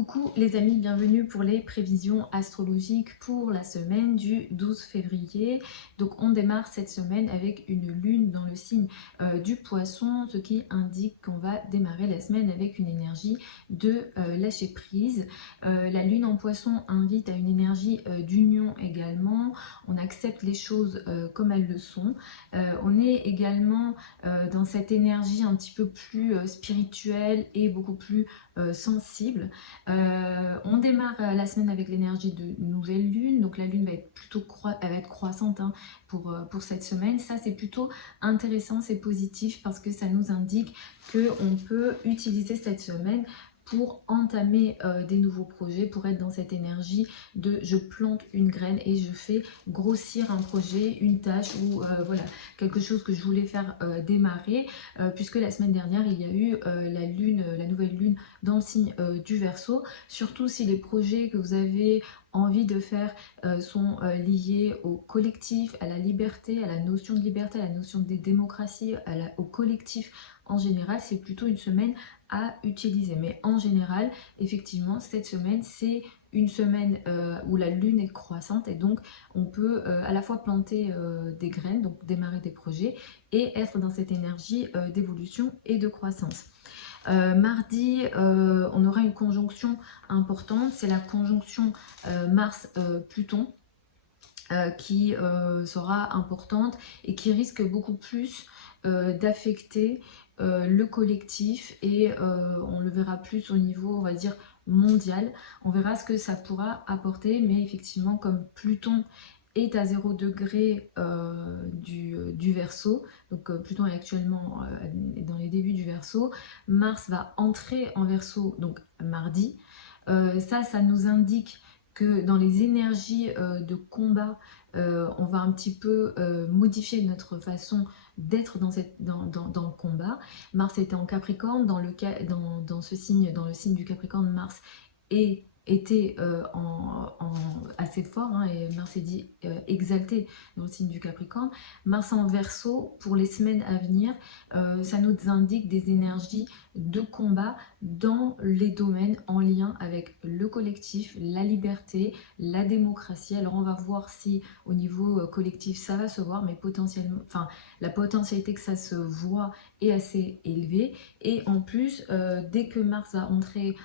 Coucou les amis, bienvenue pour les prévisions astrologiques pour la semaine du 12 février. Donc on démarre cette semaine avec une lune dans le signe du poisson, ce qui indique qu'on va démarrer la semaine avec une énergie de lâcher prise. La lune en poisson invite à une énergie d'union également, on accepte les choses comme elles le sont. On est également dans cette énergie un petit peu plus spirituelle et beaucoup plus sensible. On démarre la semaine avec l'énergie de nouvelle lune, donc la lune va être plutôt elle va être croissante hein, pour cette semaine. Ça c'est plutôt intéressant, c'est positif parce que ça nous indique qu'on peut utiliser cette semaine pour entamer des nouveaux projets, pour être dans cette énergie de je plante une graine et je fais grossir un projet, une tâche ou voilà, quelque chose que je voulais faire démarrer, puisque la semaine dernière il y a eu la nouvelle lune dans le signe du Verseau, surtout si les projets que vous avez envie de faire sont liés au collectif, à la liberté, à la notion de liberté, à la notion de démocratie, au collectif en général, c'est plutôt une semaine à utiliser. Mais en général, effectivement, cette semaine, c'est une semaine où la lune est croissante et donc on peut à la fois planter des graines, donc démarrer des projets et être dans cette énergie d'évolution et de croissance. Mardi, on aura une conjonction importante, c'est la conjonction Mars-Pluton qui sera importante et qui risque beaucoup plus d'affecter le collectif et on le verra plus au niveau, on va dire, mondial. On verra ce que ça pourra apporter, mais effectivement, comme Pluton est à 0 degré du Verseau, donc Pluton est actuellement dans les débuts du Verseau, Mars va entrer en Verseau, donc mardi. Ça nous indique que dans les énergies de combat, on va un petit peu modifier notre façon d'être dans le combat. Mars était en Capricorne, dans ce signe, dans le signe du Capricorne, Mars était assez fort, hein, et Mars est dit exalté dans le signe du Capricorne. Mars en Verseau, pour les semaines à venir, ça nous indique des énergies de combat dans les domaines en lien avec le collectif, la liberté, la démocratie. Alors on va voir si au niveau collectif ça va se voir, mais potentiellement, enfin la potentialité que ça se voit est assez élevée. Et en plus, dès que Mars va entrer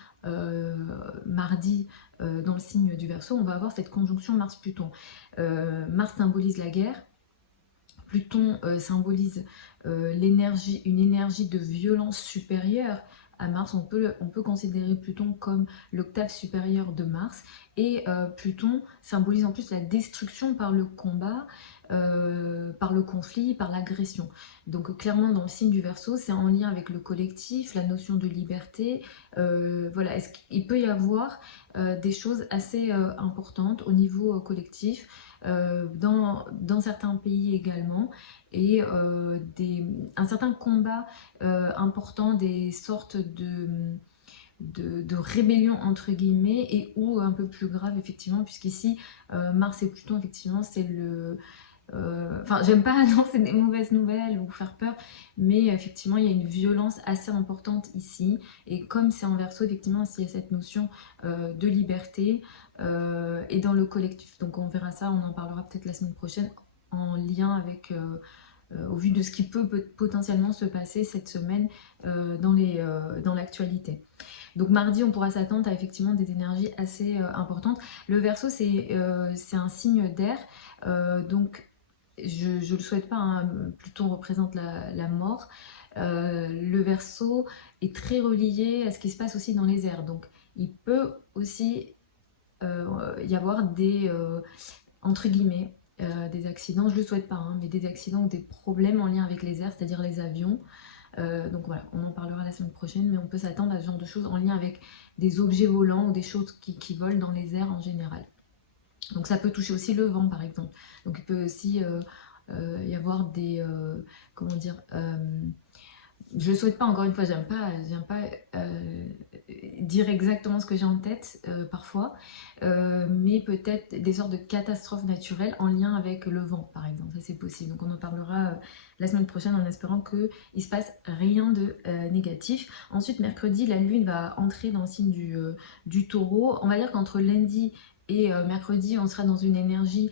mardi dans le signe du Verseau, on va avoir cette conjonction Mars-Pluton. Mars symbolise la guerre, Pluton symbolise une énergie de violence supérieure à Mars. On peut considérer Pluton comme l'octave supérieure de Mars. Et Pluton symbolise en plus la destruction par le combat, par le conflit, par l'agression. Donc clairement dans le signe du Verseau, c'est en lien avec le collectif, la notion de liberté. Voilà, il peut y avoir des choses assez importantes au niveau collectif, dans certains pays également, et un certain combat important, des sortes de rébellion entre guillemets, et ou un peu plus grave effectivement, puisqu'ici Mars et Pluton effectivement c'est le... Enfin, j'aime pas annoncer des mauvaises nouvelles ou faire peur, mais effectivement il y a une violence assez importante ici, et comme c'est en Verseau, effectivement il y a cette notion de liberté et dans le collectif. Donc on verra ça, on en parlera peut-être la semaine prochaine en lien avec... au vu de ce qui peut potentiellement se passer cette semaine dans l'actualité. Donc mardi, on pourra s'attendre à effectivement des énergies assez importantes. Le Verseau, c'est un signe d'air, donc je ne le souhaite pas, hein, Pluton représente la mort. Le Verseau est très relié à ce qui se passe aussi dans les airs, donc il peut aussi y avoir des, entre guillemets, des accidents, je ne le souhaite pas, hein, mais des accidents ou des problèmes en lien avec les airs, c'est-à-dire les avions. Donc voilà, on en parlera la semaine prochaine, mais on peut s'attendre à ce genre de choses en lien avec des objets volants ou des choses qui volent dans les airs en général. Donc ça peut toucher aussi le vent par exemple. Donc il peut aussi y avoir des, comment dire, je souhaite pas, encore une fois, j'aime pas dire exactement ce que j'ai en tête parfois, mais peut-être des sortes de catastrophes naturelles en lien avec le vent, par exemple, ça c'est possible. Donc on en parlera la semaine prochaine en espérant qu'il se passe rien de négatif. Ensuite, mercredi, la lune va entrer dans le signe du taureau. On va dire qu'entre lundi et mercredi, on sera dans une énergie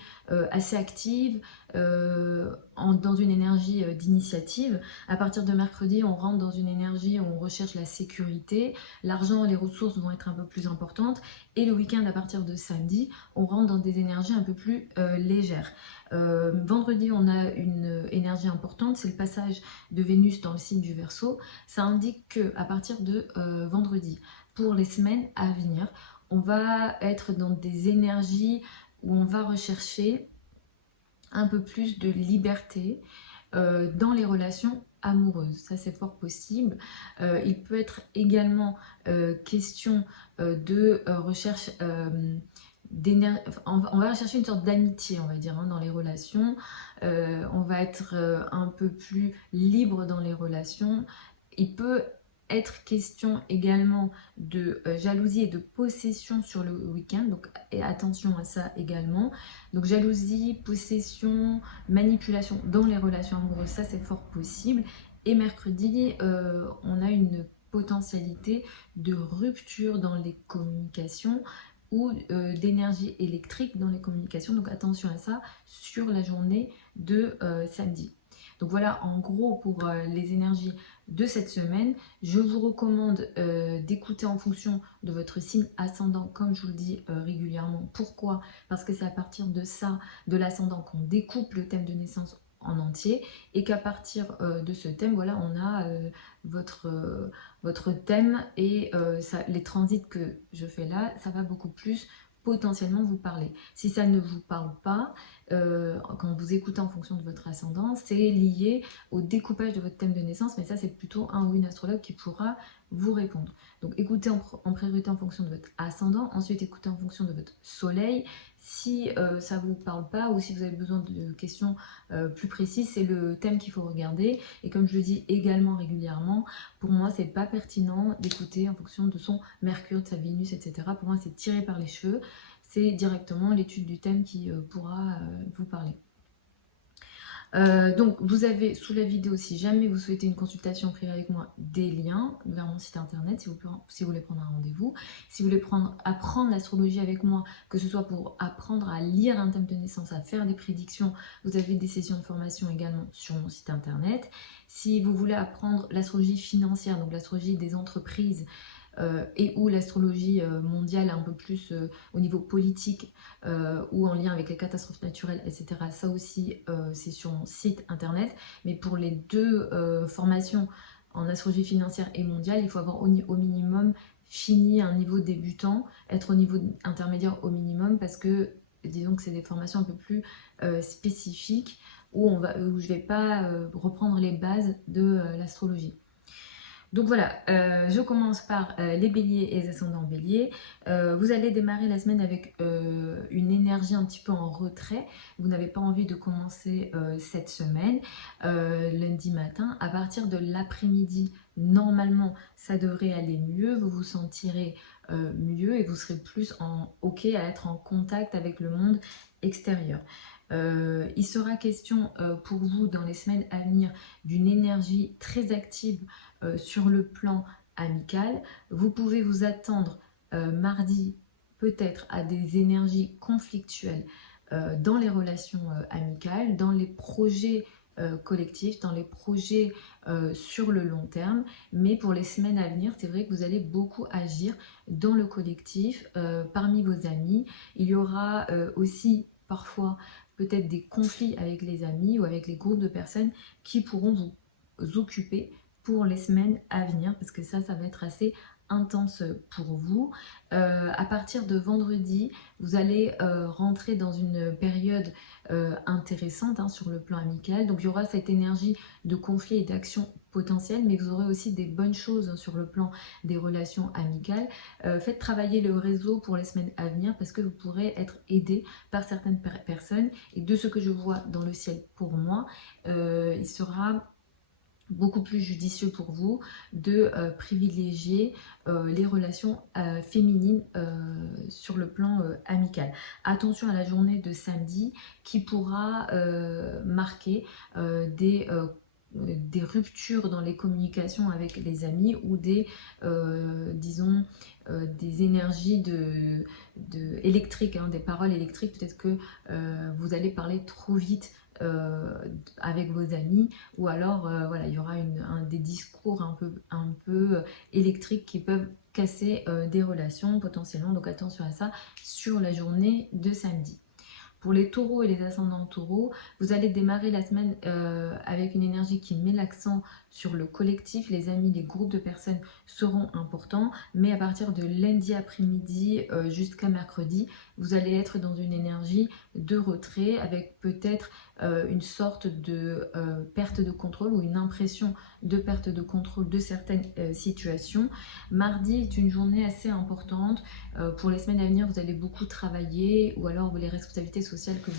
assez active, dans une énergie d'initiative. À partir de mercredi, on rentre dans une énergie où on recherche la sécurité, l'argent, les ressources vont être un peu plus importantes. Et le week-end, à partir de samedi, on rentre dans des énergies un peu plus légères. Vendredi, on a une énergie importante, c'est le passage de Vénus dans le signe du Verseau. Ça indique que à partir de vendredi, pour les semaines à venir, on va être dans des énergies où on va rechercher un peu plus de liberté dans les relations amoureuses. Ça, c'est fort possible. Il peut être également question de recherche on va rechercher une sorte d'amitié, on va dire, hein, dans les relations. On va être un peu plus libre dans les relations. Il peut être question également de jalousie et de possession sur le week-end, donc et attention à ça également. Donc jalousie, possession, manipulation dans les relations amoureuses, ça c'est fort possible. Et mercredi, on a une potentialité de rupture dans les communications ou d'énergie électrique dans les communications. Donc attention à ça sur la journée de samedi. Donc voilà en gros pour les énergies de cette semaine. Je vous recommande d'écouter en fonction de votre signe ascendant, comme je vous le dis régulièrement. Pourquoi? Parce que c'est à partir de ça, de l'ascendant, qu'on découpe le thème de naissance en entier et qu'à partir de ce thème, voilà, on a votre thème et les transits que je fais là, ça va beaucoup plus potentiellement vous parler. Si ça ne vous parle pas, quand vous écoutez en fonction de votre ascendant, c'est lié au découpage de votre thème de naissance, mais ça c'est plutôt un ou une astrologue qui pourra vous répondre. Donc écoutez en priorité en fonction de votre ascendant, ensuite écoutez en fonction de votre soleil. Si ça ne vous parle pas ou si vous avez besoin de questions plus précises, c'est le thème qu'il faut regarder. Et comme je le dis également régulièrement, pour moi c'est pas pertinent d'écouter en fonction de son Mercure, de sa Vénus, etc. Pour moi c'est tiré par les cheveux, c'est directement l'étude du thème qui pourra vous parler. Donc vous avez sous la vidéo, si jamais vous souhaitez une consultation privée avec moi, des liens vers mon site internet si vous voulez prendre un rendez-vous. Si vous voulez apprendre l'astrologie avec moi, que ce soit pour apprendre à lire un thème de naissance, à faire des prédictions, vous avez des sessions de formation également sur mon site internet. Si vous voulez apprendre l'astrologie financière, donc l'astrologie des entreprises, et où l'astrologie mondiale un peu plus au niveau politique ou en lien avec les catastrophes naturelles, etc. Ça aussi, c'est sur mon site internet. Mais pour les deux formations en astrologie financière et mondiale, il faut avoir au minimum fini un niveau débutant, être au niveau intermédiaire au minimum, parce que disons que c'est des formations un peu plus spécifiques où je ne vais pas reprendre les bases de l'astrologie. Donc voilà, je commence par les béliers et les ascendants béliers. Vous allez démarrer la semaine avec une énergie un petit peu en retrait. Vous n'avez pas envie de commencer cette semaine, lundi matin. À partir de l'après-midi, normalement, ça devrait aller mieux. Vous vous sentirez mieux et vous serez plus OK à être en contact avec le monde extérieur. Il sera question pour vous dans les semaines à venir d'une énergie très active sur le plan amical. Vous pouvez vous attendre mardi peut-être à des énergies conflictuelles dans les relations amicales, dans les projets collectifs, dans les projets sur le long terme. Mais pour les semaines à venir, c'est vrai que vous allez beaucoup agir dans le collectif, parmi vos amis. Il y aura aussi parfois peut-être des conflits avec les amis ou avec les groupes de personnes qui pourront vous occuper pour les semaines à venir, parce que ça va être assez intense pour vous. À partir de vendredi, vous allez rentrer dans une période intéressante hein, sur le plan amical. Donc il y aura cette énergie de conflit et d'action potentielle, mais vous aurez aussi des bonnes choses sur le plan des relations amicales. Faites travailler le réseau pour les semaines à venir, parce que vous pourrez être aidé par certaines personnes. Et de ce que je vois dans le ciel pour moi, il sera beaucoup plus judicieux pour vous de privilégier les relations féminines sur le plan amical. Attention à la journée de samedi qui pourra marquer des ruptures dans les communications avec les amis ou disons, des énergies électriques, hein, des paroles électriques. Peut-être que vous allez parler trop vite avec vos amis, ou alors voilà, il y aura des discours un peu électriques qui peuvent casser des relations potentiellement, donc attention à ça sur la journée de samedi. Pour les taureaux et les ascendants taureaux, vous allez démarrer la semaine avec une énergie qui met l'accent sur le collectif. Les amis, les groupes de personnes seront importants, mais à partir de lundi après-midi jusqu'à mercredi, vous allez être dans une énergie de retrait avec peut-être une sorte de perte de contrôle ou une impression de perte de contrôle de certaines situations. Mardi est une journée assez importante. Pour les semaines à venir, vous allez beaucoup travailler, ou alors les responsabilités sociales que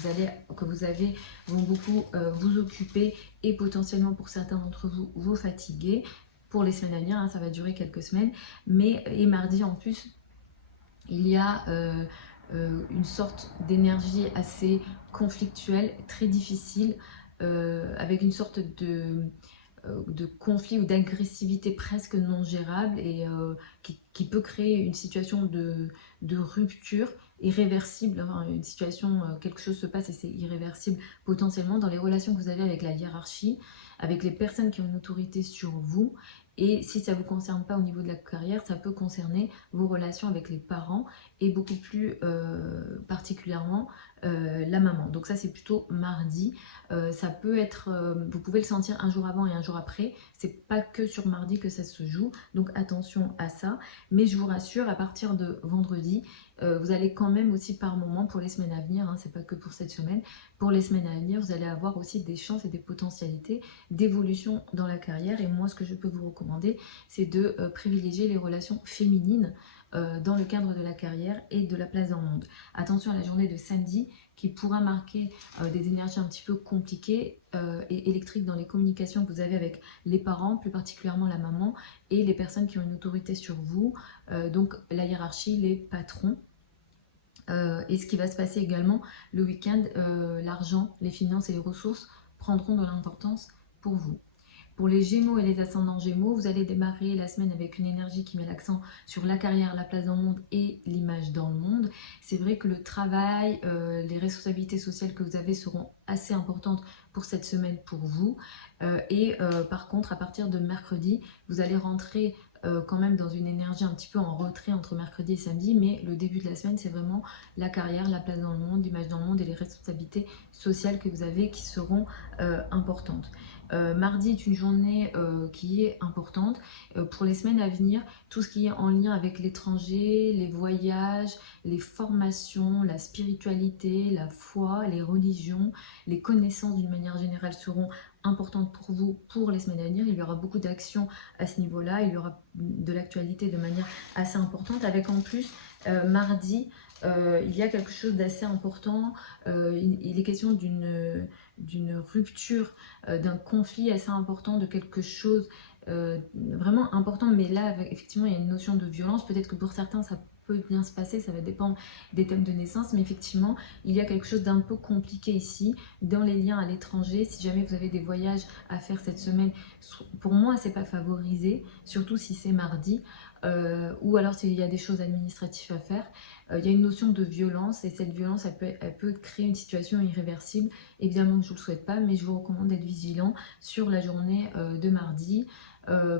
vous avez vont beaucoup vous occuper et potentiellement pour certains d'entre vous, vous fatiguer. Pour les semaines à venir, hein, ça va durer quelques semaines. Et mardi en plus, il y a une sorte d'énergie assez conflictuelle, très difficile, avec une sorte de conflit ou d'agressivité presque non gérable et qui peut créer une situation de rupture irréversible, hein, une situation, quelque chose se passe et c'est irréversible potentiellement dans les relations que vous avez avec la hiérarchie, avec les personnes qui ont une autorité sur vous. Et si ça ne vous concerne pas au niveau de la carrière, ça peut concerner vos relations avec les parents et beaucoup plus particulièrement la maman. Donc ça c'est plutôt mardi. Ça peut être, vous pouvez le sentir un jour avant et un jour après. C'est pas que sur mardi que ça se joue, donc attention à ça. Mais je vous rassure, à partir de vendredi, vous allez quand même aussi par moment, pour les semaines à venir, hein, c'est pas que pour cette semaine, pour les semaines à venir, vous allez avoir aussi des chances et des potentialités d'évolution dans la carrière. Et moi, ce que je peux vous recommander, c'est de privilégier les relations féminines dans le cadre de la carrière et de la place dans le monde. Attention à la journée de samedi qui pourra marquer des énergies un petit peu compliquées et électriques dans les communications que vous avez avec les parents, plus particulièrement la maman, et les personnes qui ont une autorité sur vous, donc la hiérarchie, les patrons. Et ce qui va se passer également le week-end, l'argent, les finances et les ressources prendront de l'importance pour vous. Pour les Gémeaux et les ascendants Gémeaux, vous allez démarrer la semaine avec une énergie qui met l'accent sur la carrière, la place dans le monde et l'image dans le monde. C'est vrai que le travail, les responsabilités sociales que vous avez seront assez importantes pour cette semaine pour vous. Par contre, à partir de mercredi, vous allez rentrer quand même dans une énergie un petit peu en retrait entre mercredi et samedi, mais le début de la semaine, c'est vraiment la carrière, la place dans le monde, l'image dans le monde et les responsabilités sociales que vous avez qui seront importantes. Mardi est une journée qui est importante. Pour les semaines à venir, tout ce qui est en lien avec l'étranger, les voyages, les formations, la spiritualité, la foi, les religions, les connaissances d'une manière générale seront importantes pour vous pour les semaines à venir. Il y aura beaucoup d'actions à ce niveau-là. Il y aura de l'actualité de manière assez importante avec en plus mardi, il y a quelque chose d'assez important. Il est question d'une rupture, d'un conflit assez important, de quelque chose vraiment important. Mais là, effectivement, il y a une notion de violence. Peut-être que pour certains, ça peut bien se passer, ça va dépendre des thèmes de naissance, mais effectivement, il y a quelque chose d'un peu compliqué ici, dans les liens à l'étranger. Si jamais vous avez des voyages à faire cette semaine, pour moi, c'est pas favorisé, surtout si c'est mardi, ou alors s'il y a des choses administratives à faire. Il y a une notion de violence et cette violence, elle peut créer une situation irréversible. Évidemment que je ne vous le souhaite pas, mais je vous recommande d'être vigilant sur la journée de mardi.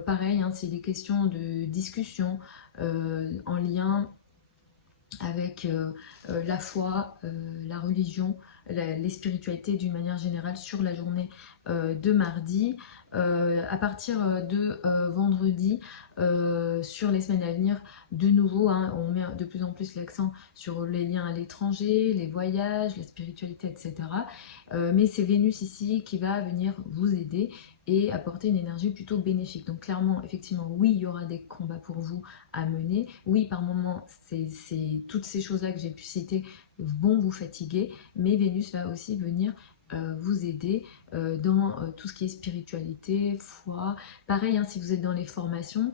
Pareil, hein, c'est des questions de discussion en lien avec la foi, la religion, les spiritualités d'une manière générale sur la journée de mardi. À partir de vendredi, sur les semaines à venir, de nouveau, hein, on met de plus en plus l'accent sur les liens à l'étranger, les voyages, la spiritualité, etc. Mais c'est Vénus ici qui va venir vous aider et apporter une énergie plutôt bénéfique. Donc clairement, effectivement, oui, il y aura des combats pour vous à mener. Oui, par moments, toutes ces choses-là que j'ai pu citer vont vous fatiguer, mais Vénus va aussi venir vous aider dans tout ce qui est spiritualité, foi. Pareil, hein, si vous êtes dans les formations,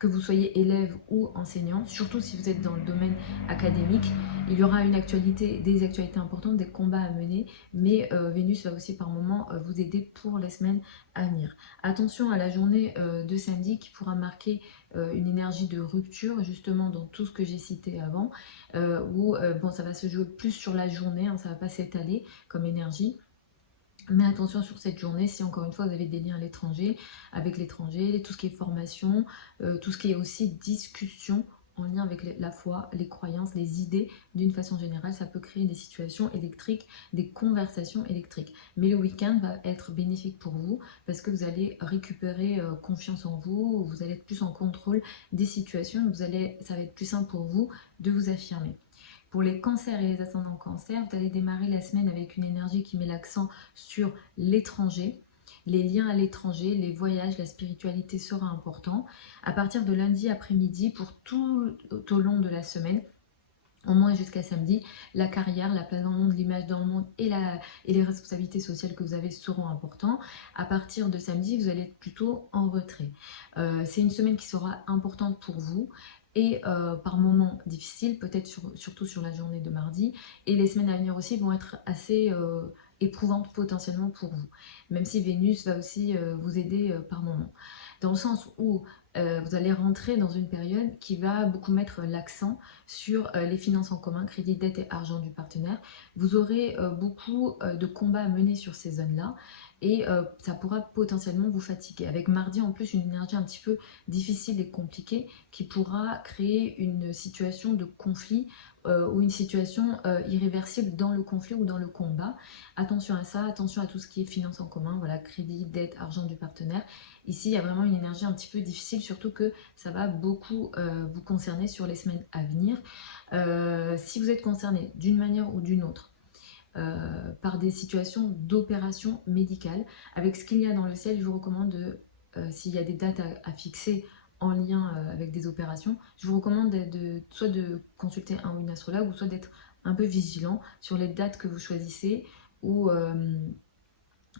que vous soyez élève ou enseignant, surtout si vous êtes dans le domaine académique, il y aura une actualité, des actualités importantes, des combats à mener, mais Vénus va aussi par moment vous aider pour les semaines à venir. Attention à la journée de samedi qui pourra marquer une énergie de rupture, justement dans tout ce que j'ai cité avant, où bon, ça va se jouer plus sur la journée, hein, ça ne va pas s'étaler comme énergie. Mais attention sur cette journée, si encore une fois vous avez des liens à l'étranger, avec l'étranger, tout ce qui est formation, tout ce qui est aussi discussion en lien avec la foi, les croyances, les idées, d'une façon générale, ça peut créer des situations électriques, des conversations électriques. Mais le week-end va être bénéfique pour vous parce que vous allez récupérer confiance en vous, vous allez être plus en contrôle des situations, ça va être plus simple pour vous de vous affirmer. Pour les cancers et les ascendants cancers, vous allez démarrer la semaine avec une énergie qui met l'accent sur l'étranger. Les liens à l'étranger, les voyages, la spiritualité sera important. À partir de lundi après-midi, pour tout au long de la semaine, au moins jusqu'à samedi, la carrière, la place dans le monde, l'image dans le monde et les responsabilités sociales que vous avez seront importants. À partir de samedi, vous allez être plutôt en retrait. C'est une semaine qui sera importante pour vous et par moments difficiles, peut-être surtout sur la journée de mardi. Et les semaines à venir aussi vont être assez éprouvantes potentiellement pour vous, même si Vénus va aussi vous aider par moments. Dans le sens où vous allez rentrer dans une période qui va beaucoup mettre l'accent sur les finances en commun, crédit, dette et argent du partenaire. Vous aurez beaucoup de combats à mener sur ces zones-là et ça pourra potentiellement vous fatiguer. Avec mardi en plus une énergie un petit peu difficile et compliquée qui pourra créer une situation de conflit ou une situation irréversible dans le conflit ou dans le combat. Attention à ça, attention à tout ce qui est finances en commun, voilà, crédit, dette, argent du partenaire. Ici, il y a vraiment une énergie un petit peu difficile, surtout que ça va beaucoup vous concerner sur les semaines à venir. Si vous êtes concerné d'une manière ou d'une autre, par des situations d'opération médicale, avec ce qu'il y a dans le ciel, je vous recommande, s'il y a des dates à fixer en lien avec des opérations, je vous recommande soit de consulter un ou une astrologue, ou soit d'être un peu vigilant sur les dates que vous choisissez, ou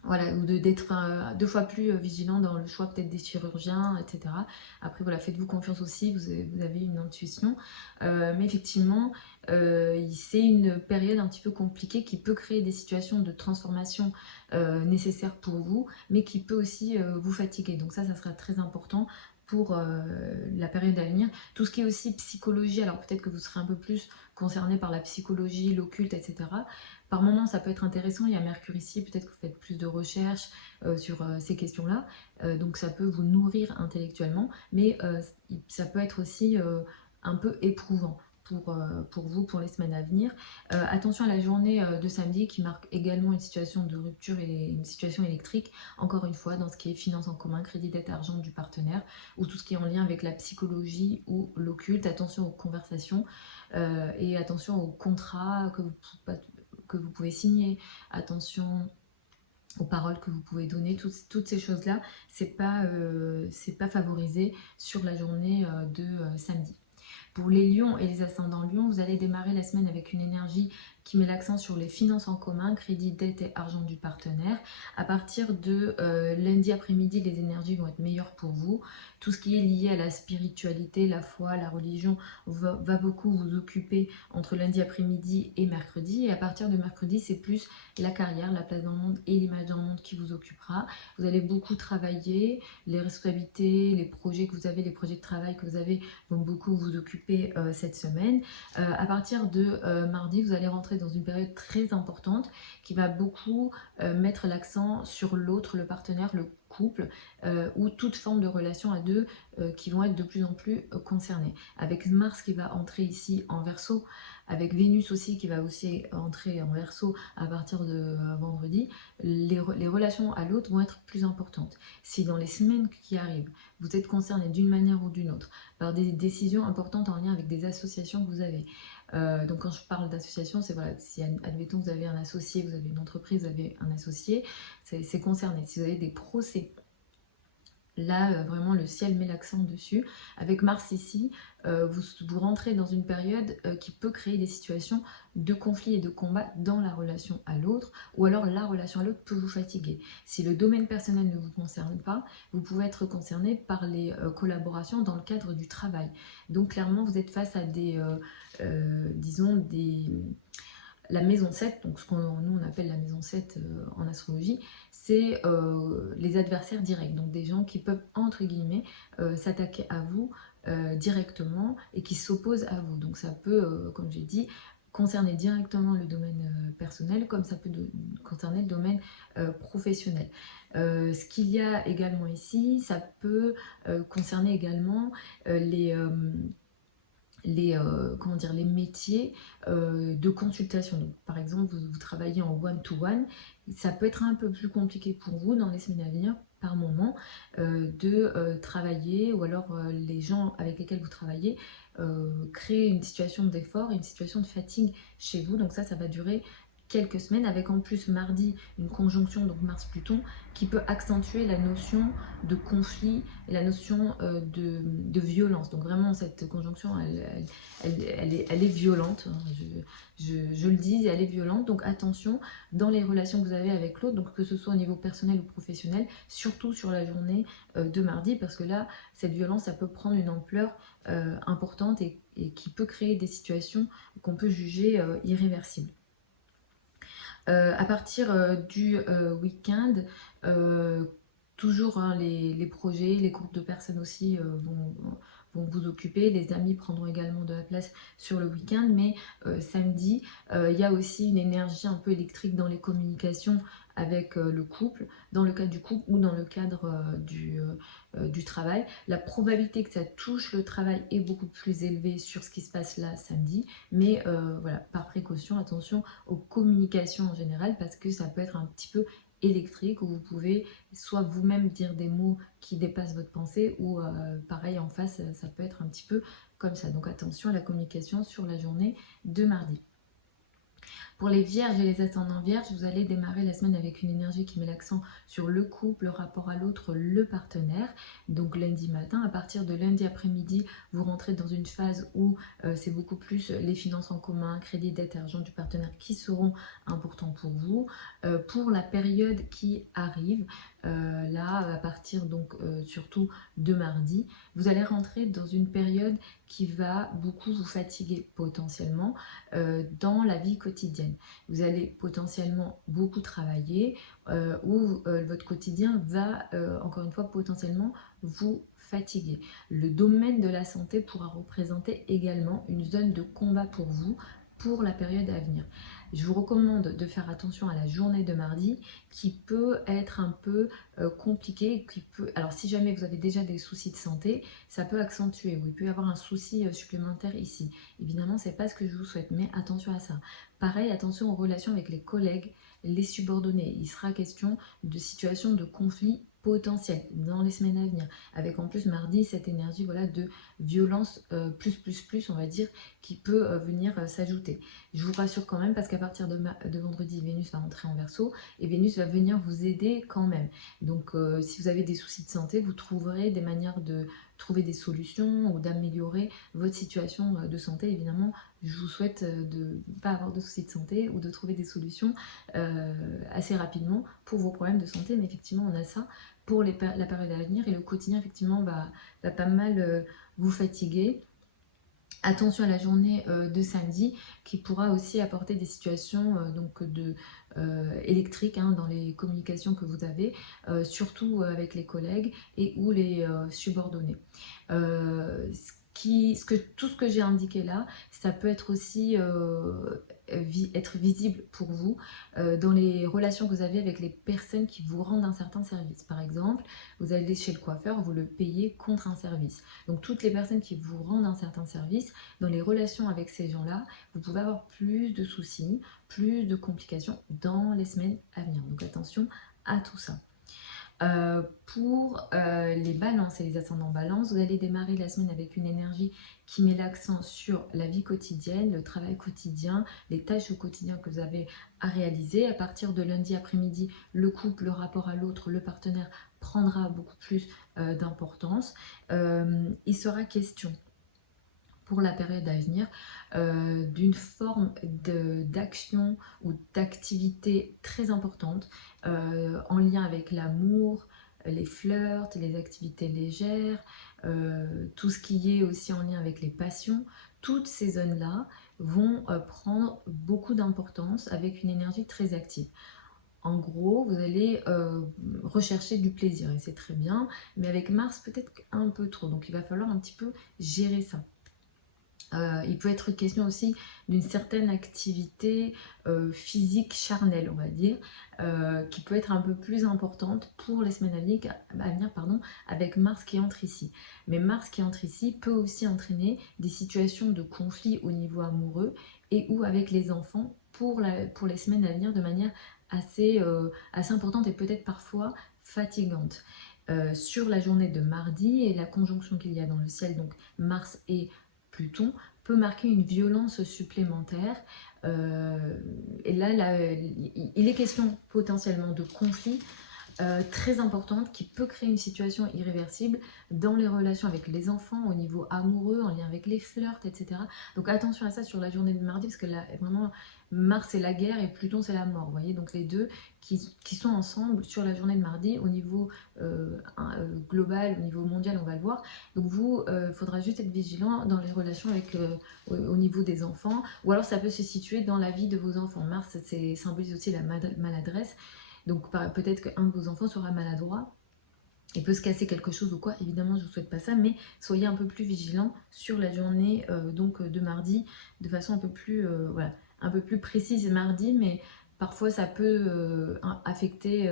voilà, ou d'être deux fois plus vigilant dans le choix peut-être des chirurgiens, etc. Après, voilà, faites-vous confiance aussi, vous avez une intuition. Mais effectivement, c'est une période un petit peu compliquée qui peut créer des situations de transformation nécessaires pour vous, mais qui peut aussi vous fatiguer. Donc ça sera très important pour la période à venir. Tout ce qui est aussi psychologie, alors peut-être que vous serez un peu plus concerné par la psychologie, l'occulte, etc. Par moments, ça peut être intéressant. Il y a Mercure ici, peut-être que vous faites plus de recherches sur ces questions-là. Donc ça peut vous nourrir intellectuellement, mais ça peut être aussi un peu éprouvant pour vous, pour les semaines à venir. Attention à la journée de samedi qui marque également une situation de rupture et une situation électrique, encore une fois, dans ce qui est finance en commun, crédit, dette, argent du partenaire, ou tout ce qui est en lien avec la psychologie ou l'occulte. Attention aux conversations et attention aux contrats que vous pouvez signer, attention aux paroles que vous pouvez donner, toutes ces choses-là, c'est pas favorisé sur la journée de samedi. Pour les lions et les ascendants lions, vous allez démarrer la semaine avec une énergie qui met l'accent sur les finances en commun, crédit, dette et argent du partenaire. À partir de lundi après-midi, les énergies vont être meilleures pour vous. Tout ce qui est lié à la spiritualité, la foi, la religion va beaucoup vous occuper entre lundi après-midi et mercredi. Et à partir de mercredi, c'est plus la carrière, la place dans le monde et l'image dans le monde qui vous occupera. Vous allez beaucoup travailler, les responsabilités, les projets que vous avez, les projets de travail que vous avez vont beaucoup vous occuper cette semaine. À partir de mardi, vous allez rentrer dans une période très importante qui va beaucoup mettre l'accent sur l'autre, le partenaire, le couple ou toute forme de relation à deux qui vont être de plus en plus concernées. Avec Mars qui va entrer ici en Verseau, avec Vénus aussi qui va aussi entrer en Verseau à partir de vendredi, les relations à l'autre vont être plus importantes. Si dans les semaines qui arrivent, vous êtes concerné d'une manière ou d'une autre par des décisions importantes en lien avec des associations que vous avez, donc quand je parle d'association, c'est voilà, si admettons vous avez un associé, vous avez une entreprise, vous avez un associé, c'est concerné. Si vous avez des procès Là, vraiment, le ciel met l'accent dessus. Avec Mars ici, vous rentrez dans une période qui peut créer des situations de conflit et de combat dans la relation à l'autre, ou alors la relation à l'autre peut vous fatiguer. Si le domaine personnel ne vous concerne pas, vous pouvez être concerné par les collaborations dans le cadre du travail. Donc clairement, vous êtes face à disons, la maison 7, donc ce qu'on nous on appelle la maison 7 en astrologie, c'est les adversaires directs, donc des gens qui peuvent entre guillemets s'attaquer à vous directement et qui s'opposent à vous. Donc ça peut, comme j'ai dit, concerner directement le domaine personnel comme ça peut concerner le domaine professionnel. Ce qu'il y a également ici, ça peut concerner également comment dire, les métiers de consultation. Donc, par exemple, vous travaillez en one-to-one, ça peut être un peu plus compliqué pour vous dans les semaines à venir, par moment, de travailler, ou alors les gens avec lesquels vous travaillez créent une situation d'effort, une situation de fatigue chez vous. Donc ça va durer quelques semaines, avec en plus mardi une conjonction, donc Mars-Pluton, qui peut accentuer la notion de conflit et la notion de violence. Donc vraiment, cette conjonction, elle est violente, hein. Je le dis, elle est violente. Donc attention dans les relations que vous avez avec l'autre, donc que ce soit au niveau personnel ou professionnel, surtout sur la journée de mardi, parce que là, cette violence, ça peut prendre une ampleur importante et qui peut créer des situations qu'on peut juger irréversibles. À partir du week-end, toujours hein, les projets, les groupes de personnes aussi vont vous occuper. Les amis prendront également de la place sur le week-end, mais samedi, il y a aussi une énergie un peu électrique dans les communications avec le couple, dans le cadre du couple ou dans le cadre du travail. La probabilité que ça touche le travail est beaucoup plus élevée sur ce qui se passe là samedi, mais voilà, par précaution, attention aux communications en général, parce que ça peut être un petit peu électrique, où vous pouvez soit vous-même dire des mots qui dépassent votre pensée, ou pareil en face, ça peut être un petit peu comme ça. Donc attention à la communication sur la journée de mardi. Pour les vierges et les ascendants vierges, vous allez démarrer la semaine avec une énergie qui met l'accent sur le couple, le rapport à l'autre, le partenaire. Donc lundi matin, à partir de lundi après-midi, vous rentrez dans une phase où c'est beaucoup plus les finances en commun, crédit, dette et argent du partenaire qui seront importants pour vous. Pour la période qui arrive, là, à partir donc surtout de mardi, vous allez rentrer dans une période qui va beaucoup vous fatiguer potentiellement dans la vie quotidienne. Vous allez potentiellement beaucoup travailler ou votre quotidien va encore une fois potentiellement vous fatiguer. Le domaine de la santé pourra représenter également une zone de combat pour vous pour la période à venir. Je vous recommande de faire attention à la journée de mardi qui peut être un peu compliquée. Alors si jamais vous avez déjà des soucis de santé, ça peut accentuer, ou il peut y avoir un souci supplémentaire ici. Évidemment, c'est pas ce que je vous souhaite, mais attention à ça. Pareil, attention aux relations avec les collègues, les subordonnés. Il sera question de situations de conflit potentiel dans les semaines à venir, avec en plus mardi cette énergie voilà, de violence plus, on va dire, qui peut venir s'ajouter. Je vous rassure quand même, parce qu'à partir de vendredi, Vénus va rentrer en Verseau et Vénus va venir vous aider quand même. Donc si vous avez des soucis de santé, vous trouverez des manières de trouver des solutions ou d'améliorer votre situation de santé. Évidemment, je vous souhaite de ne pas avoir de soucis de santé ou de trouver des solutions assez rapidement pour vos problèmes de santé, mais effectivement on a ça pour la période à venir, et le quotidien effectivement va pas mal vous fatiguer. Attention à la journée de samedi qui pourra aussi apporter des situations électriques hein, dans les communications que vous avez, surtout avec les collègues et ou les subordonnés. Tout ce que j'ai indiqué là, ça peut être aussi être visible pour vous dans les relations que vous avez avec les personnes qui vous rendent un certain service. Par exemple, vous allez chez le coiffeur, vous le payez contre un service. Donc toutes les personnes qui vous rendent un certain service, dans les relations avec ces gens-là, vous pouvez avoir plus de soucis, plus de complications dans les semaines à venir. Donc attention à tout ça. Pour les balances et les ascendants balance, vous allez démarrer la semaine avec une énergie qui met l'accent sur la vie quotidienne, le travail quotidien, les tâches au quotidien que vous avez à réaliser. À partir de lundi après-midi, le couple, le rapport à l'autre, le partenaire prendra beaucoup plus d'importance. Il sera question pour la période à venir d'une forme d'action ou d'activité très importante en lien avec l'amour, les flirts, les activités légères, tout ce qui est aussi en lien avec les passions. Toutes ces zones-là vont prendre beaucoup d'importance avec une énergie très active. En gros, vous allez rechercher du plaisir et c'est très bien, mais avec Mars peut-être un peu trop, donc il va falloir un petit peu gérer ça. Il peut être question aussi d'une certaine activité physique charnelle, on va dire, qui peut être un peu plus importante pour les semaines à venir, avec Mars qui entre ici. Mais Mars qui entre ici peut aussi entraîner des situations de conflit au niveau amoureux et ou avec les enfants pour les semaines à venir de manière assez importante et peut-être parfois fatigante. Sur la journée de mardi et la conjonction qu'il y a dans le ciel, donc Mars et Pluton, peut marquer une violence supplémentaire. Et là, il est question potentiellement de conflit très importante qui peut créer une situation irréversible dans les relations avec les enfants, au niveau amoureux, en lien avec les flirts, etc. Donc attention à ça sur la journée de mardi, parce que là, vraiment, Mars c'est la guerre et Pluton c'est la mort, vous voyez, donc les deux qui sont ensemble sur la journée de mardi au niveau global, au niveau mondial, on va le voir. Donc vous, faudra juste être vigilant dans les relations avec, au niveau des enfants, ou alors ça peut se situer dans la vie de vos enfants. Mars, symbolise aussi la maladresse. Donc peut-être qu'un de vos enfants sera maladroit et peut se casser quelque chose ou quoi. Évidemment, je ne vous souhaite pas ça, mais soyez un peu plus vigilants sur la journée de mardi, de façon un peu plus, voilà, un peu plus précise mardi, mais parfois ça peut affecter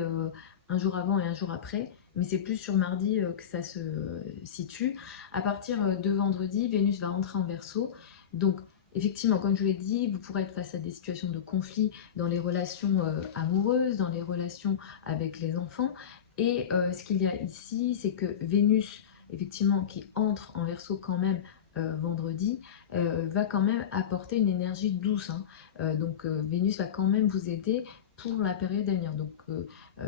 un jour avant et un jour après. Mais c'est plus sur mardi que ça se situe. À partir de vendredi, Vénus va rentrer en Verseau. Donc effectivement, comme je vous l'ai dit, vous pourrez être face à des situations de conflit dans les relations amoureuses, dans les relations avec les enfants. Et ce qu'il y a ici, c'est que Vénus, effectivement, qui entre en Verseau quand même vendredi, va quand même apporter une énergie douce. Hein. Donc Vénus va quand même vous aider pour la période à venir. Donc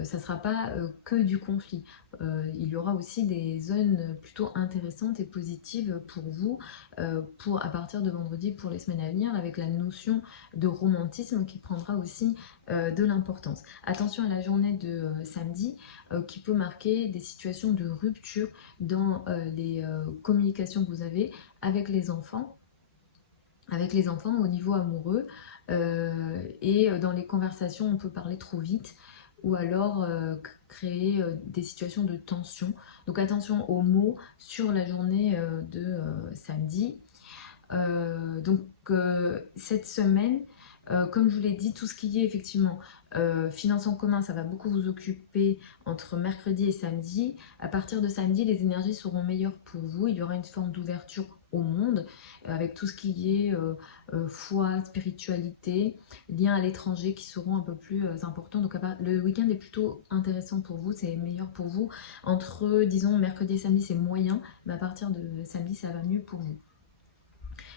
ça ne sera pas que du conflit. Il y aura aussi des zones plutôt intéressantes et positives pour vous à partir de vendredi pour les semaines à venir, avec la notion de romantisme qui prendra aussi de l'importance. Attention à la journée de samedi qui peut marquer des situations de rupture dans les communications que vous avez avec les enfants au niveau amoureux. Et dans les conversations, on peut parler trop vite ou alors créer des situations de tension. Donc attention aux mots sur la journée de samedi. Donc cette semaine, comme je vous l'ai dit, tout ce qui est effectivement finances en commun, ça va beaucoup vous occuper entre mercredi et samedi. À partir de samedi, les énergies seront meilleures pour vous. Il y aura une forme d'ouverture au monde avec tout ce qui est foi, spiritualité, liens à l'étranger qui seront un peu plus importants. Donc le week-end est plutôt intéressant pour vous, c'est meilleur pour vous. Entre, disons, mercredi et samedi, c'est moyen, mais à partir de samedi, ça va mieux pour vous.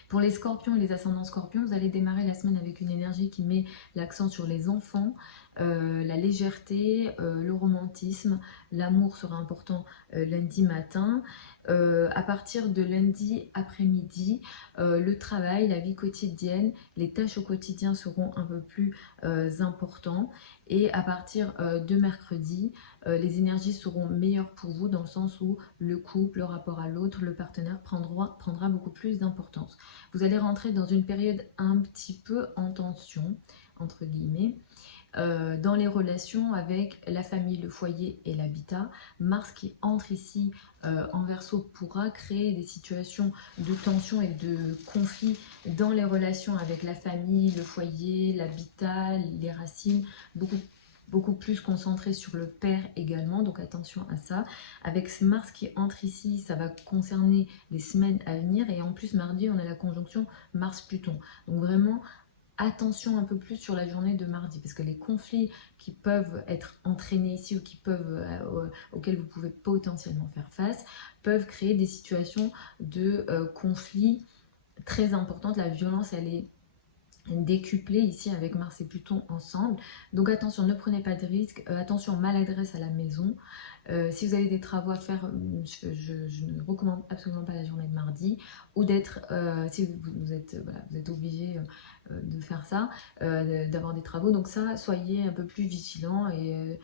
Pour les scorpions et les ascendants scorpions, vous allez démarrer la semaine avec une énergie qui met l'accent sur les enfants, la légèreté, le romantisme. L'amour sera important lundi matin. À partir de lundi après-midi, le travail, la vie quotidienne, les tâches au quotidien seront un peu plus importants. Et à partir de mercredi, les énergies seront meilleures pour vous dans le sens où le couple, le rapport à l'autre, le partenaire prendra beaucoup plus d'importance. Vous allez rentrer dans une période un petit peu en tension, entre guillemets, dans les relations avec la famille, le foyer et l'habitat. Mars qui entre ici en Verseau pourra créer des situations de tension et de conflit dans les relations avec la famille, le foyer, l'habitat, les racines, beaucoup plus concentré sur le père également, donc attention à ça. Avec ce Mars qui entre ici, ça va concerner les semaines à venir, et en plus mardi on a la conjonction Mars-Pluton. Donc vraiment attention un peu plus sur la journée de mardi, parce que les conflits qui peuvent être entraînés ici ou auxquels vous pouvez potentiellement faire face, peuvent créer des situations de conflit très importantes. La violence, elle est décuplée ici avec Mars et Pluton ensemble. Donc attention, ne prenez pas de risques. Attention, maladresse à la maison. Si vous avez des travaux à faire, je ne recommande absolument pas la journée de mardi. Ou d'être, si vous êtes, voilà, vous êtes obligé de faire ça, d'avoir des travaux. Donc ça, soyez un peu plus vigilant et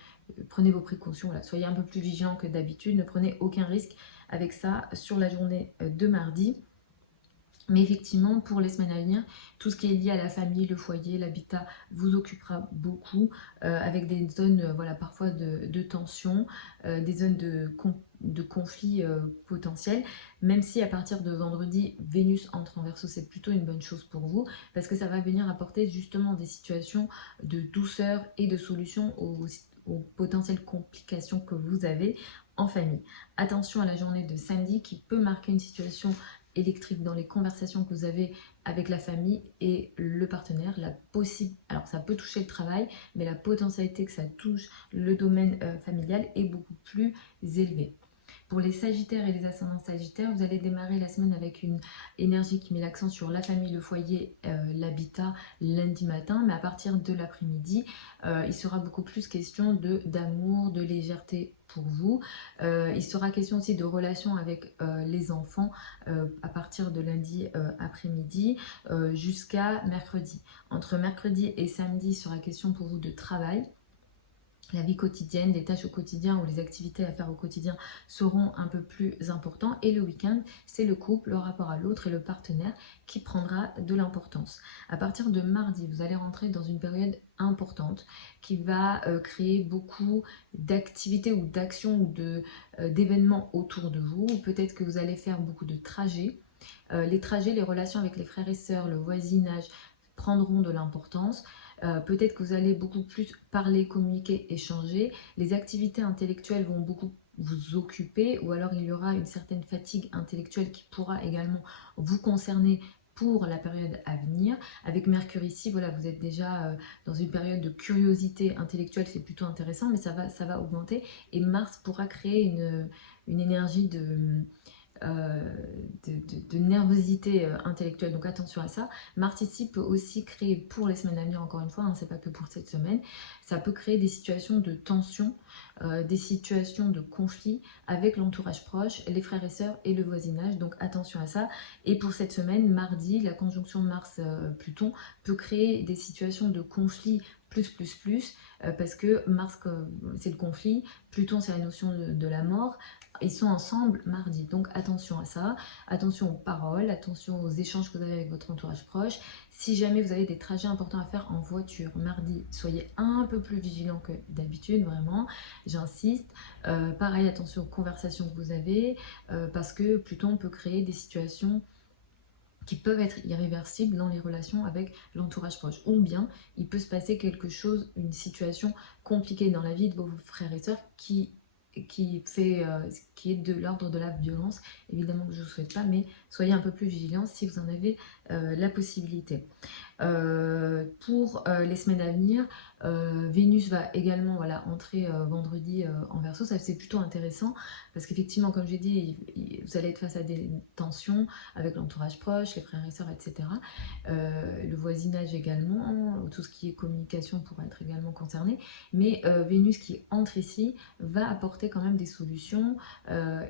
prenez vos précautions. Voilà. Soyez un peu plus vigilant que d'habitude. Ne prenez aucun risque avec ça sur la journée de mardi. Mais effectivement, pour les semaines à venir, tout ce qui est lié à la famille, le foyer, l'habitat vous occupera beaucoup, avec des zones voilà, parfois de tension, des zones de conflit potentiels, même si à partir de vendredi, Vénus entre en Verseau, c'est plutôt une bonne chose pour vous, parce que ça va venir apporter justement des situations de douceur et de solution aux potentielles complications que vous avez en famille. Attention à la journée de samedi qui peut marquer une situation électrique dans les conversations que vous avez avec la famille et le partenaire. Alors ça peut toucher le travail, mais la potentialité que ça touche le domaine familial est beaucoup plus élevée. Pour les Sagittaires et les ascendants Sagittaires, vous allez démarrer la semaine avec une énergie qui met l'accent sur la famille, le foyer, l'habitat lundi matin, mais à partir de l'après-midi, il sera beaucoup plus question d'amour, de légèreté pour vous. Il sera question aussi de relations avec les enfants à partir de lundi après-midi jusqu'à mercredi. Entre mercredi et samedi, il sera question pour vous de travail. La vie quotidienne, les tâches au quotidien ou les activités à faire au quotidien seront un peu plus importants. Et le week-end, c'est le couple, le rapport à l'autre et le partenaire qui prendra de l'importance. À partir de mardi, vous allez rentrer dans une période importante qui va créer beaucoup d'activités ou d'actions ou d'événements autour de vous. Peut-être que vous allez faire beaucoup de trajets. Les trajets, les relations avec les frères et sœurs, le voisinage prendront de l'importance. Peut-être que vous allez beaucoup plus parler, communiquer, échanger. Les activités intellectuelles vont beaucoup vous occuper, ou alors il y aura une certaine fatigue intellectuelle qui pourra également vous concerner pour la période à venir. Avec Mercure ici, voilà, vous êtes déjà dans une période de curiosité intellectuelle, c'est plutôt intéressant, mais ça va augmenter. Et Mars pourra créer une énergie de nervosité intellectuelle, donc attention à ça. Mars ici peut aussi créer pour les semaines à venir, encore une fois, c'est pas que pour cette semaine, ça peut créer des situations de tension, des situations de conflit avec l'entourage proche, les frères et sœurs et le voisinage, donc attention à ça. Et pour cette semaine, mardi, la conjonction Mars-Pluton peut créer des situations de conflit plus, parce que Mars c'est le conflit, Pluton c'est la notion de la mort. Ils sont ensemble mardi, donc attention à ça, attention aux paroles, attention aux échanges que vous avez avec votre entourage proche. Si jamais vous avez des trajets importants à faire en voiture mardi, soyez un peu plus vigilant que d'habitude, vraiment, j'insiste. Pareil, attention aux conversations que vous avez, parce que Pluton peut créer des situations qui peuvent être irréversibles dans les relations avec l'entourage proche. Ou bien, il peut se passer quelque chose, une situation compliquée dans la vie de vos frères et sœurs qui est de l'ordre de la violence. Évidemment que je ne vous souhaite pas, mais soyez un peu plus vigilants si vous en avez la possibilité. Pour les semaines à venir, Vénus va également entrer vendredi en Verseau. Ça, c'est plutôt intéressant parce qu'effectivement, comme j'ai dit, vous allez être face à des tensions avec l'entourage proche, les frères et sœurs, etc. Le voisinage également, tout ce qui est communication pourra être également concerné. Mais Vénus qui entre ici va apporter quand même des solutions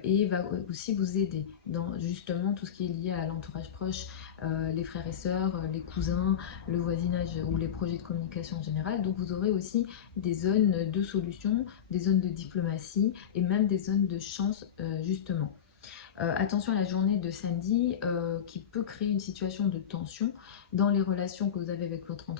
et va aussi vous aider dans justement tout ce qui est lié à l'entourage proche, les frères et sœurs, les cousins, le voisinage ou les projets de communication en général. Donc vous aurez aussi des zones de solutions, des zones de diplomatie et même des zones de chance justement. Attention à la journée de samedi qui peut créer une situation de tension dans les relations que vous avez avec votre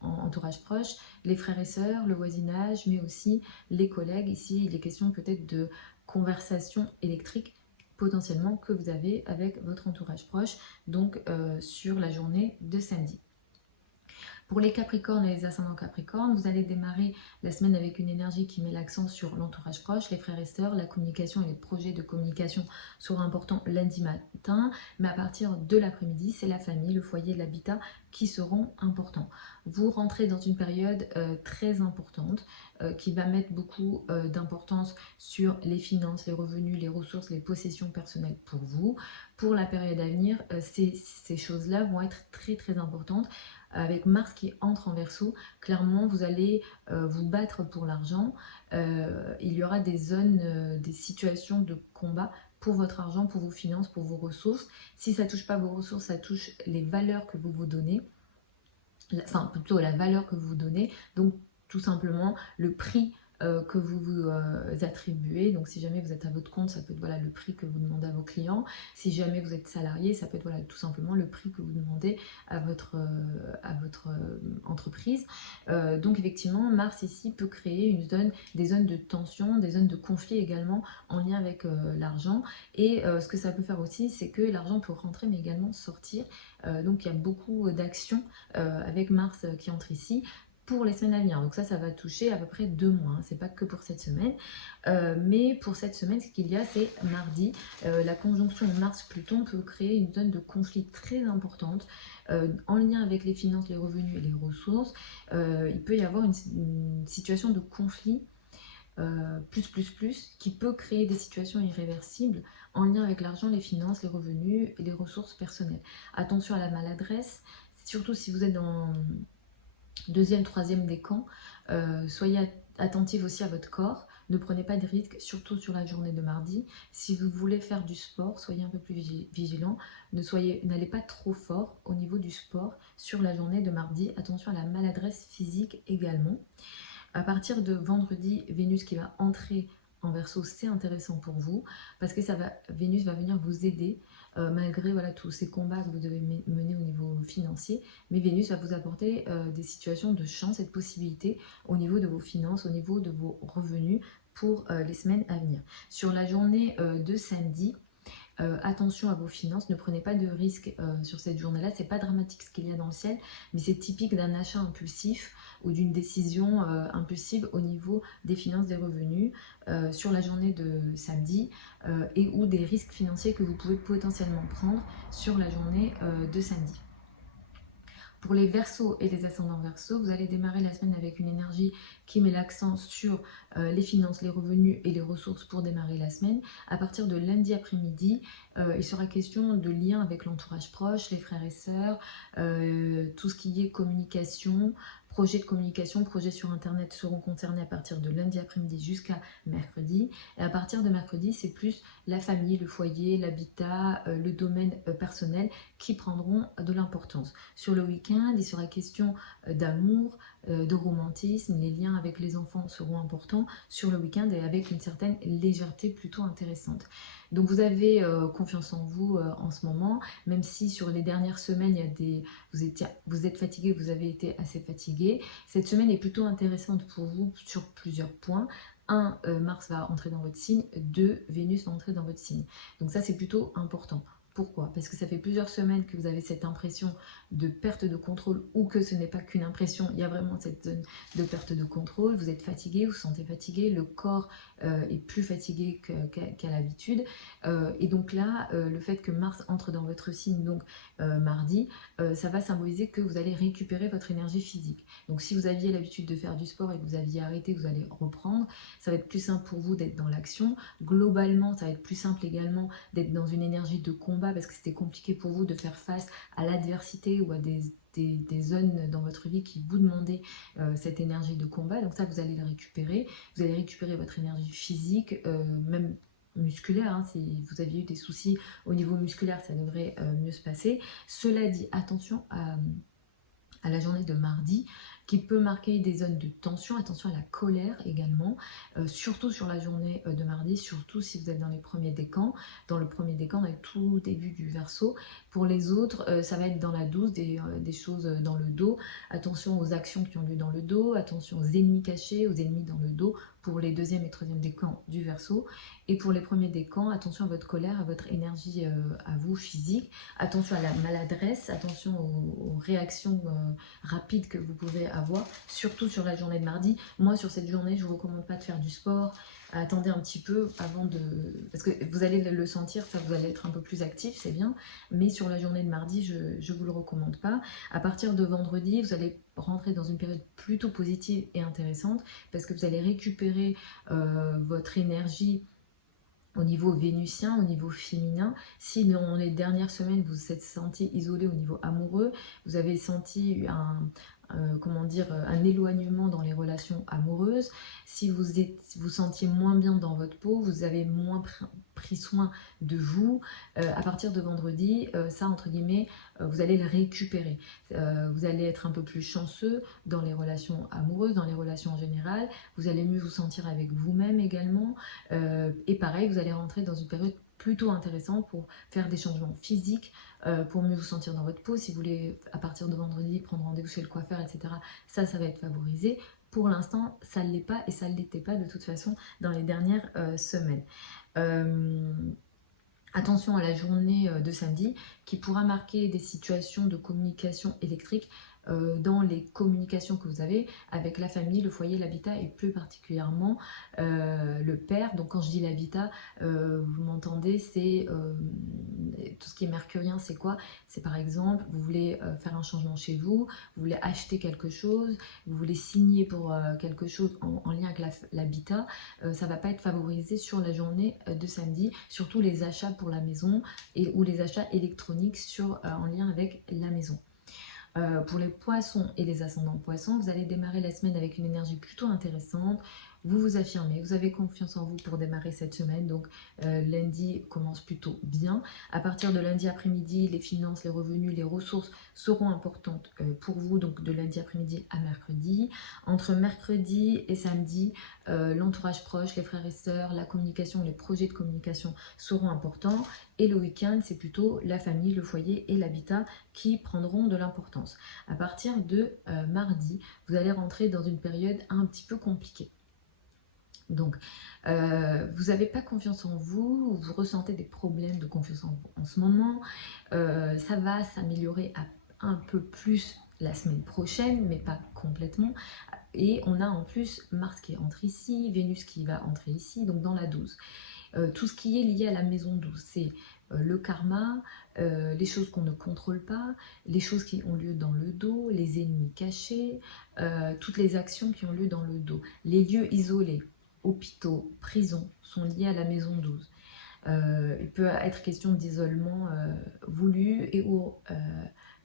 entourage proche, les frères et sœurs, le voisinage, mais aussi les collègues. Ici, il est question peut-être de conversations électriques potentiellement que vous avez avec votre entourage proche, donc sur la journée de samedi. Pour les Capricornes et les ascendants Capricornes, vous allez démarrer la semaine avec une énergie qui met l'accent sur l'entourage proche, les frères et sœurs, la communication et les projets de communication seront importants lundi matin, mais à partir de l'après-midi, c'est la famille, le foyer, l'habitat qui seront importants. Vous rentrez dans une période très importante qui va mettre beaucoup d'importance sur les finances, les revenus, les ressources, les possessions personnelles pour vous. Pour la période à venir, ces choses-là vont être très importantes. Avec Mars qui entre en Verseau, clairement vous allez vous battre pour l'argent. Il y aura des zones, des situations de combat pour votre argent, pour vos finances, pour vos ressources. Si ça ne touche pas vos ressources, ça touche les valeurs que vous vous donnez. Enfin, plutôt la valeur que vous vous donnez. Donc, tout simplement, le prix que vous vous attribuez. Donc si jamais vous êtes à votre compte, ça peut être voilà, le prix que vous demandez à vos clients. Si jamais vous êtes salarié, ça peut être voilà, tout simplement le prix que vous demandez à votre entreprise. Donc effectivement, Mars ici peut créer des zones de tension, des zones de conflit également en lien avec l'argent. Et ce que ça peut faire aussi, c'est que l'argent peut rentrer mais également sortir. Donc il y a beaucoup d'actions avec Mars qui entre ici pour les semaines à venir. Donc ça va toucher à peu près 2 mois. Hein. C'est pas que pour cette semaine. Mais pour cette semaine, ce qu'il y a, c'est mardi. La conjonction Mars-Pluton peut créer une zone de conflit très importante en lien avec les finances, les revenus et les ressources. Il peut y avoir une situation de conflit qui peut créer des situations irréversibles en lien avec l'argent, les finances, les revenus et les ressources personnelles. Attention à la maladresse, surtout si vous êtes dans deuxième, troisième décan, soyez attentif aussi à votre corps, ne prenez pas de risques, surtout sur la journée de mardi. Si vous voulez faire du sport, soyez un peu plus vigilant, n'allez pas trop fort au niveau du sport sur la journée de mardi. Attention à la maladresse physique également. À partir de vendredi, Vénus qui va entrer en Verseau, c'est intéressant pour vous parce que Vénus va venir vous aider malgré voilà, tous ces combats que vous devez mener au niveau financier. Mais Vénus va vous apporter des situations de chance et de possibilités au niveau de vos finances, au niveau de vos revenus pour les semaines à venir. Sur la journée de samedi, attention à vos finances, ne prenez pas de risques sur cette journée-là. C'est pas dramatique ce qu'il y a dans le ciel, mais c'est typique d'un achat impulsif ou d'une décision impulsive au niveau des finances, des revenus sur la journée de samedi et ou des risques financiers que vous pouvez potentiellement prendre sur la journée de samedi. Pour les Verseaux et les ascendants Verseaux, vous allez démarrer la semaine avec une énergie qui met l'accent sur les finances, les revenus et les ressources pour démarrer la semaine. À partir de lundi après-midi, il sera question de lien avec l'entourage proche, les frères et sœurs, tout ce qui est communication, projets de communication, projets sur internet seront concernés à partir de lundi après-midi jusqu'à mercredi. Et à partir de mercredi, c'est plus la famille, le foyer, l'habitat, le domaine personnel qui prendront de l'importance. Sur le week-end, il sera question d'amour, de romantisme, les liens avec les enfants seront importants sur le week-end et avec une certaine légèreté plutôt intéressante. Donc vous avez confiance en vous en ce moment, même si sur les dernières semaines, vous êtes fatigué, vous avez été assez fatigué. Cette semaine est plutôt intéressante pour vous sur plusieurs points. 1, Mars va entrer dans votre signe. 2, Vénus va entrer dans votre signe. Donc ça, c'est plutôt important. Pourquoi? Parce que ça fait plusieurs semaines que vous avez cette impression de perte de contrôle ou que ce n'est pas qu'une impression, il y a vraiment cette zone de perte de contrôle, vous êtes fatigué, vous vous sentez fatigué, le corps est plus fatigué qu'à l'habitude. Et donc là, le fait que Mars entre dans votre signe, donc mardi, ça va symboliser que vous allez récupérer votre énergie physique. Donc si vous aviez l'habitude de faire du sport et que vous aviez arrêté, vous allez reprendre, ça va être plus simple pour vous d'être dans l'action. Globalement, ça va être plus simple également d'être dans une énergie de combat parce que c'était compliqué pour vous de faire face à l'adversité ou à des zones dans votre vie qui vous demandaient cette énergie de combat. Donc ça, vous allez le récupérer. Vous allez récupérer votre énergie physique, même musculaire. Hein. Si vous aviez eu des soucis au niveau musculaire, ça devrait mieux se passer. Cela dit, attention à la journée de mardi. qui peut marquer des zones de tension. Attention à la colère également, surtout sur la journée de mardi, surtout si vous êtes dans les premiers décans, dans le premier décan, dans le tout début du Verseau. Pour les autres, ça va être dans la 12, des choses dans le dos. Attention aux actions qui ont lieu dans le dos, attention aux ennemis cachés, aux ennemis dans le dos, pour les deuxième et troisième décans du Verseau. Et pour les premiers décans, attention à votre colère, à votre énergie à vous physique. Attention à la maladresse, attention aux réactions rapides que vous pouvez avoir, surtout sur la journée de mardi. Moi, sur cette journée, je ne vous recommande pas de faire du sport. Attendez un petit peu avant de... Parce que vous allez le sentir, ça, vous allez être un peu plus actif, c'est bien. Mais sur la journée de mardi, je ne vous le recommande pas. À partir de vendredi, vous allez rentrer dans une période plutôt positive et intéressante parce que vous allez récupérer votre énergie au niveau vénusien, au niveau féminin. Si dans les dernières semaines vous vous êtes senti isolé au niveau amoureux, vous avez senti comment dire, un éloignement dans les relations amoureuses, si vous sentiez moins bien dans votre peau, vous avez moins pris soin de vous, à partir de vendredi, ça entre guillemets, vous allez le récupérer. Vous allez être un peu plus chanceux dans les relations amoureuses, dans les relations en général, vous allez mieux vous sentir avec vous-même également, et pareil, vous allez rentrer dans une période plutôt intéressante pour faire des changements physiques, pour mieux vous sentir dans votre peau. Si vous voulez, à partir de vendredi, prendre rendez-vous chez le coiffeur, etc., ça va être favorisé. Pour l'instant, ça ne l'est pas et ça ne l'était pas de toute façon dans les dernières semaines. Attention à la journée de samedi qui pourra marquer des situations de communication électrique dans les communications que vous avez avec la famille, le foyer, l'habitat et plus particulièrement le père. Donc quand je dis l'habitat, vous m'entendez, c'est tout ce qui est mercurien, c'est quoi? C'est par exemple, vous voulez faire un changement chez vous, vous voulez acheter quelque chose, vous voulez signer pour quelque chose en lien avec l'habitat, ça ne va pas être favorisé sur la journée de samedi, surtout les achats pour la maison ou les achats électroniques en lien avec la maison. Pour les poissons et les ascendants poissons, vous allez démarrer la semaine avec une énergie plutôt intéressante. Vous vous affirmez, vous avez confiance en vous pour démarrer cette semaine. Donc lundi commence plutôt bien. À partir de lundi après-midi, les finances, les revenus, les ressources seront importantes pour vous. Donc de lundi après-midi à mercredi. Entre mercredi et samedi, l'entourage proche, les frères et sœurs, la communication, les projets de communication seront importants. Et le week-end, c'est plutôt la famille, le foyer et l'habitat qui prendront de l'importance. À partir de mardi, vous allez rentrer dans une période un petit peu compliquée. Donc, vous n'avez pas confiance en vous, vous ressentez des problèmes de confiance en vous en ce moment. Ça va s'améliorer un peu plus la semaine prochaine, mais pas complètement. Et on a en plus Mars qui entre ici, Vénus qui va entrer ici, donc dans la 12. Tout ce qui est lié à la maison 12, c'est le karma, les choses qu'on ne contrôle pas, les choses qui ont lieu dans le dos, les ennemis cachés, toutes les actions qui ont lieu dans le dos. Les lieux isolés, hôpitaux, prisons, sont liés à la maison 12. Il peut être question d'isolement voulu et ou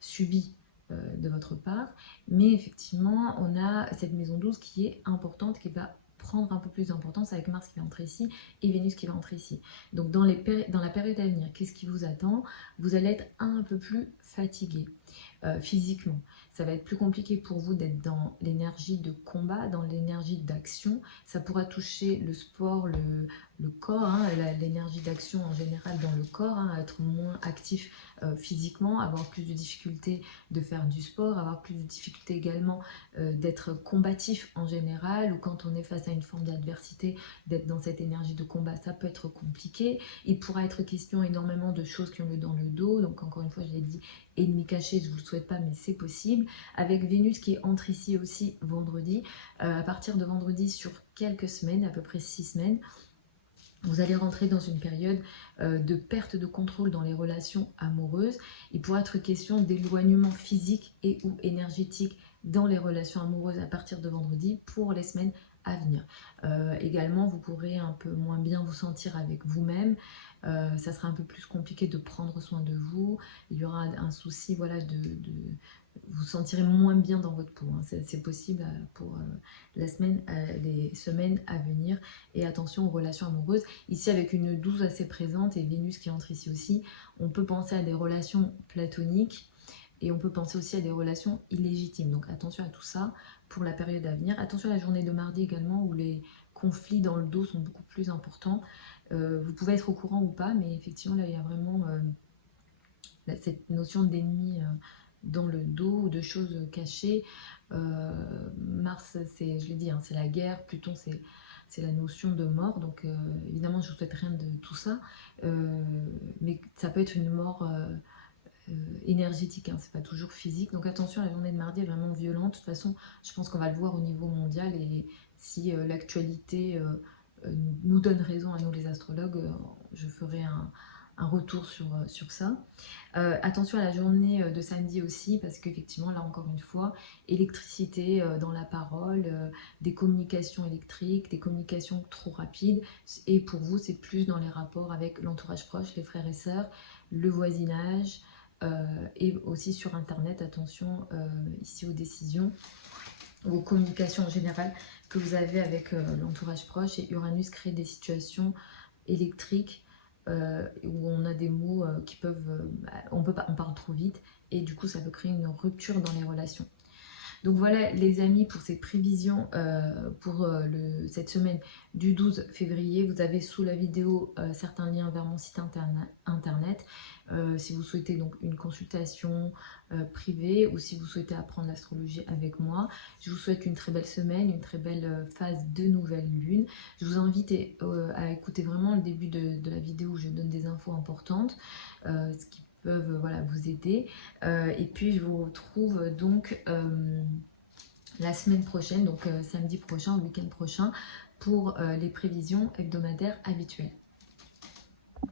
subi de votre part, mais effectivement, on a cette maison 12 qui est importante, qui va prendre un peu plus d'importance avec Mars qui va entrer ici et Vénus qui va entrer ici. Donc dans la période à venir, qu'est-ce qui vous attend? Vous allez être un peu plus fatigué physiquement. Ça va être plus compliqué pour vous d'être dans l'énergie de combat, dans l'énergie d'action. Ça pourra toucher le sport, le corps, hein, l'énergie d'action en général dans le corps, hein, être moins actif physiquement, avoir plus de difficultés de faire du sport, avoir plus de difficultés également d'être combatif en général, ou quand on est face à une forme d'adversité, d'être dans cette énergie de combat, ça peut être compliqué. Il pourra être question énormément de choses qui ont lieu dans le dos, donc encore une fois je l'ai dit, ennemis cachés, je ne vous le souhaite pas, mais c'est possible. Avec Vénus qui entre ici aussi vendredi, à partir de vendredi sur quelques semaines, à peu près 6 semaines, vous allez rentrer dans une période de perte de contrôle dans les relations amoureuses. Il pourra être question d'éloignement physique et ou énergétique dans les relations amoureuses à partir de vendredi pour les semaines à venir. Également, vous pourrez un peu moins bien vous sentir avec vous-même. Ça sera un peu plus compliqué de prendre soin de vous. Il y aura un souci, voilà, vous sentirez moins bien dans votre peau. Hein. C'est possible pour les semaines à venir. Et attention aux relations amoureuses. Ici, avec une 12 assez présente et Vénus qui entre ici aussi, on peut penser à des relations platoniques et on peut penser aussi à des relations illégitimes. Donc attention à tout ça pour la période à venir. Attention à la journée de mardi également où les conflits dans le dos sont beaucoup plus importants. Vous pouvez être au courant ou pas, mais effectivement là il y a vraiment cette notion d'ennemi dans le dos ou de choses cachées. Mars, c'est, je l'ai dit, hein, c'est la guerre. Pluton, c'est la notion de mort. Donc évidemment, je ne vous souhaite rien de tout ça. Mais ça peut être une mort énergétique, hein, c'est pas toujours physique. Donc attention, la journée de mardi est vraiment violente. De toute façon, je pense qu'on va le voir au niveau mondial. Et si l'actualité nous donne raison à nous les astrologues, je ferai un retour sur ça. Attention à la journée de samedi aussi, parce qu'effectivement, là encore une fois, électricité dans la parole, des communications électriques, des communications trop rapides. Et pour vous, c'est plus dans les rapports avec l'entourage proche, les frères et sœurs, le voisinage, et aussi sur Internet. Attention ici aux décisions, aux communications en général que vous avez avec l'entourage proche. Et Uranus crée des situations électriques où on a des mots qui peuvent... on parle trop vite et du coup ça peut créer une rupture dans les relations. Donc voilà les amis pour ces prévisions pour cette semaine du 12 février. Vous avez sous la vidéo certains liens vers mon site internet. Si vous souhaitez donc une consultation privée ou si vous souhaitez apprendre l'astrologie avec moi. Je vous souhaite une très belle semaine, une très belle phase de nouvelle lune. Je vous invite à écouter vraiment le début de la vidéo où je donne des infos importantes, ce qui peuvent voilà, vous aider. Et puis je vous retrouve donc la semaine prochaine, donc samedi prochain, le week-end prochain, pour les prévisions hebdomadaires habituelles.